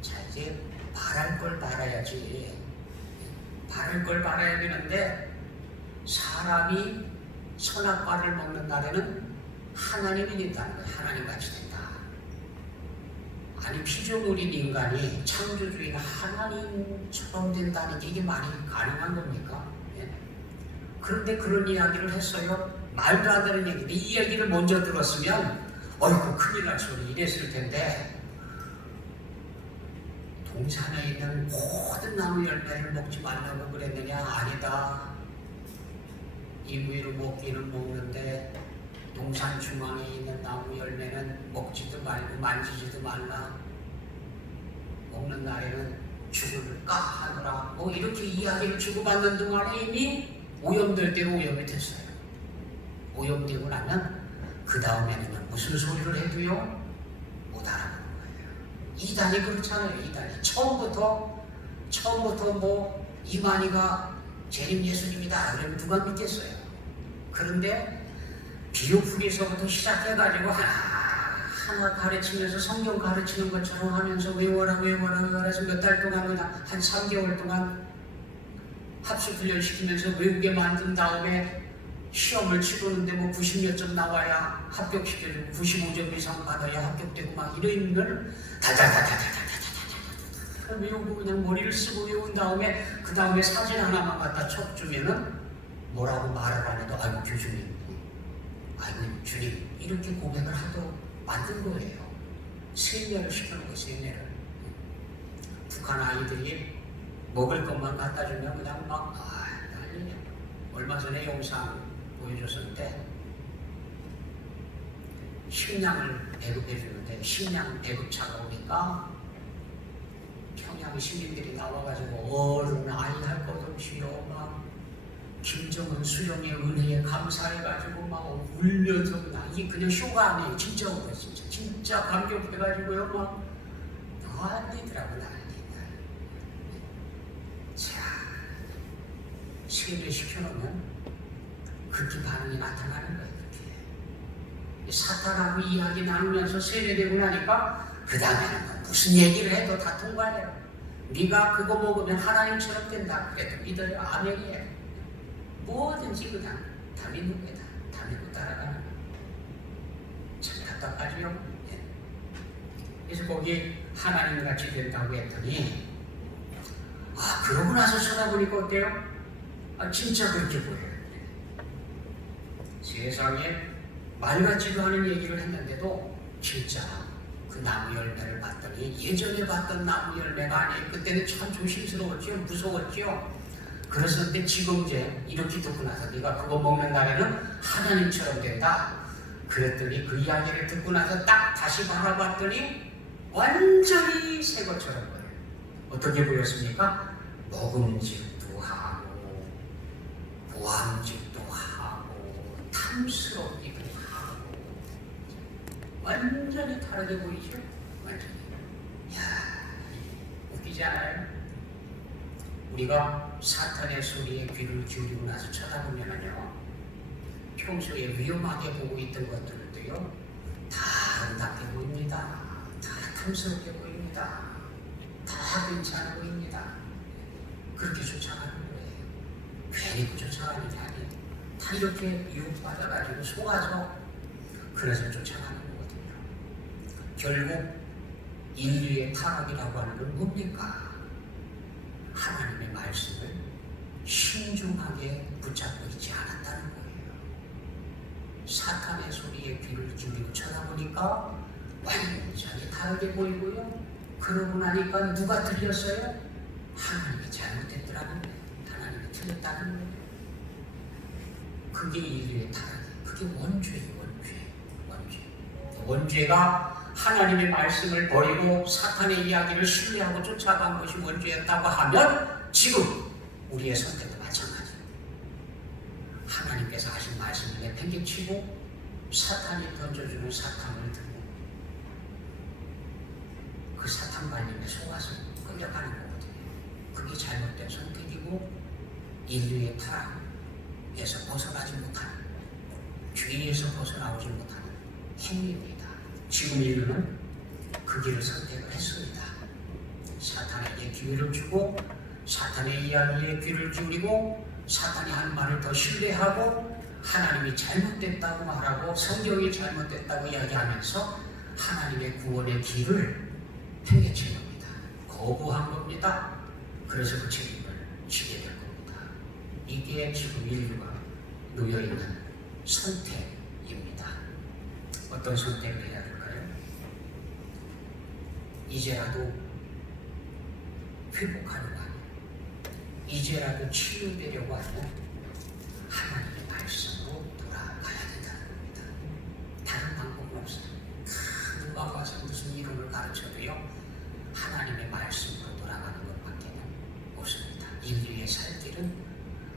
자, 이제 바랄 걸 바라야지. 바랄 걸 바라야 되는데 사람이 선악과를 먹는 날에는 하나님이 된다는 거예요. 하나님 같이 된다. 아니, 피조물인 인간이 창조주인 하나님처럼 된다는 게 이게 말이 가능한 겁니까? 예? 그런데 그런 이야기를 했어요. 말도 안 되는 얘기인데 이 이야기를 먼저 들었으면 어이구 큰일 날 소리 이랬을 텐데 동산에 있는 모든 나무 열매를 먹지 말라고 그랬느냐? 아니다. 임의로 먹기는 먹는데 동산 중앙에 있는 나무 열매는 먹지도 말고 만지지도 말라. 먹는 날에는 죽을까 하더라. 뭐 이렇게 이야기를 주고받는 동안에 이미 오염될 대로 오염이 됐어요. 오염되고 나면 그 다음에는 무슨 소리를 해도요 못 알아보는 거예요. 이단이 그렇잖아요. 이단이 처음부터 뭐 이만희가 재림 예수님이다 그러면 누가 믿겠어요. 그런데 비유풀이서부터 시작해가지고 하나 가르치면서 성경 가르치는 것처럼 하면서 외워라 해서 몇 달 동안 그냥 한 3개월 동안 합숙 훈련시키면서 외우게 만든 다음에 시험을 치르는데 뭐 90몇 점 나와야 합격시켜주고 95점 이상 받아야 합격되고 막 이런 걸 다다다다다다다다다다 잘 외우고 그냥 머리를 쓰고 외운 다음에 그 다음에 사진 하나만 갖다 척주면은 뭐라고 말을 안 해도 아이고 교주님, 아이고 주님 이렇게 고백을 하도록 만든 거예요. 세뇌를 시켜놓은 거예요. 세뇌를. 북한 아이들이 먹을 것만 갖다 주면 그냥 막 난리냐. 얼마 전에 영상 보여줬었는데 식량을 배급해 주는데 식량 배급차가 오니까 평양 시민들이 나와가지고 어른 아이 할 것 없이요 막 김정은 수령의 은혜에 감사해가지고 막 울면서 이게 그냥 쇼가 아니에요. 진짜 울어요. 진짜 감격해가지고요 막 난리더라고 난리. 자, 세뇌 시켜놓으면 그렇게 반응이 나타나는 거예요. 그렇게 사탄하고 이야기 나누면서 세뇌되고 나니까 그 다음에는 무슨 얘기를 해도 다 통과해요. 네가 그거 먹으면 하나님처럼 된다. 그래도 믿어요. 아멘이에요. 뭐든지 그냥 다 믿는 거다. 다 믿고 따라가는 거예요. 참 답답하지요. 네. 그래서 거기 하나님같이 된다고 했더니 그러고 나서 쳐다보니까 어때요? 진짜 그렇게 보여요. 세상에 말 같지도 않은 얘기를 했는데도 진짜 그 나무 열매를 봤더니 예전에 봤던 나무 열매가 아니에요. 그때는 참 조심스러웠죠. 무서웠죠. 그랬었는데 지금 이제 이렇게 듣고 나서 네가 그거 먹는 날에는 하나님처럼 된다. 그랬더니 그 이야기를 듣고 나서 딱 다시 바라봤더니 완전히 새 것처럼 보여요. 어떻게 보였습니까? 먹음직도 하고 보암직도 하고 탐스럽기도 하고 완전히 다르게 보이죠? 완전히. 이야, 웃기지 않아요? 우리가 사탄의 소리에 귀를 기울이고 나서 쳐다보면요 평소에 위험하게 보고 있던 것들도요 다 아름답게 보입니다. 다 탐스럽게 보입니다. 다 괜찮아 보입니다. 그렇게 쫓아가는 거예요. 괜히 그 쫓아가는 게 아니에요. 다 이렇게 유혹받아가지고 속아서 그래서 쫓아가는 거거든요. 결국 인류의 타락이라고 하는 건 뭡니까? 하나님의 말씀을 신중하게 붙잡고 있지 않았다는 거예요. 사탄의 소리에 귀를 기울이고 쳐다보니까 완전히 다르게 보이고요. 그러고 나니까 누가 틀렸어요? 하나님이 잘못했더라는 거예요. 하나님이 틀렸다는 거예요. 그게 인류의 타락이에요. 그게 원죄예요. 원죄가 하나님의 말씀을 버리고 사탄의 이야기를 신뢰하고 쫓아간 것이 원죄였다고 하면 지금 우리의 선택도 마찬가지예요. 하나님께서 하신 말씀을 내팽개치고 사탄이 던져주는 사탄을 듣고 그 사탄 발림에 속아서 끌려가는 거거든요. 그게 잘못된 선택이고 인류의 타락에서 벗어나지 못하는 죄에서 벗어나오지 못하는 행위입니다. 지금 인류는 그 길을 선택을 했습니다. 사탄에게 기회를 주고 사탄의 이야기에 귀를 기울이고 사탄이 하는 말을 더 신뢰하고 하나님이 잘못됐다고 말하고 성경이 잘못됐다고 이야기하면서 하나님의 구원의 길을 팽개친 겁니다. 거부한 겁니다. 그래서 그 책임을 지게 될 겁니다. 이게 지금 인류가 놓여있는 선택입니다. 어떤 선택을 해야 될까요? 이제라도 회복하려고 하면, 이제라도 치유되려고 하면 하나님의 말씀으로 돌아가야 된다는 겁니다. 다른 방법은 없어요. 누가 와서 무슨 이론을 가르쳐도요 하나님의 말씀으로 돌아가는 것밖에는 없습니다. 인류의 살 길은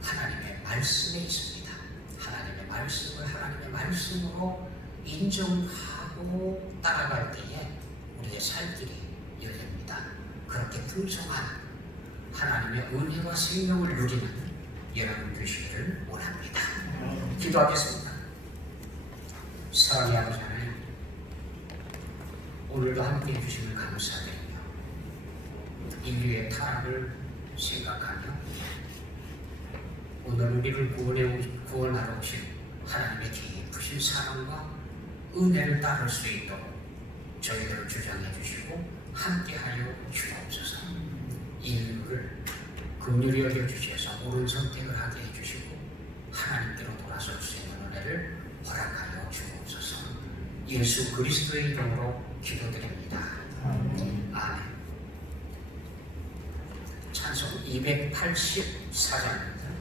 하나님의 말씀에 있습니다. 하나님의 말씀을 하나님의 말씀으로 인정하고 따라갈 때에 우리의 살 길이 열립니다. 그렇게 풍성한 하나님의 은혜와 생명을 누리는 여러분 되시기를 원합니다. 기도하겠습니다. 사랑의 아버지 하나님, 오늘도 함께해 주심을 감사드리며 인류의 타락을 생각하며 오늘 우리를 구원하러 오신 하나님의 깊으신 사랑과 은혜를 따를 수 있도록 저희들을 주장해 주시고 함께하여 주옵소서. 인류를 긍휼히 여겨주셔서 옳은 선택을 하게 해주시고 하나님께로 돌아설 수 있는 은혜를 허락하여 주옵소서. 예수 그리스도의 이름으로 기도드립니다. 아멘. 찬송 284장입니다.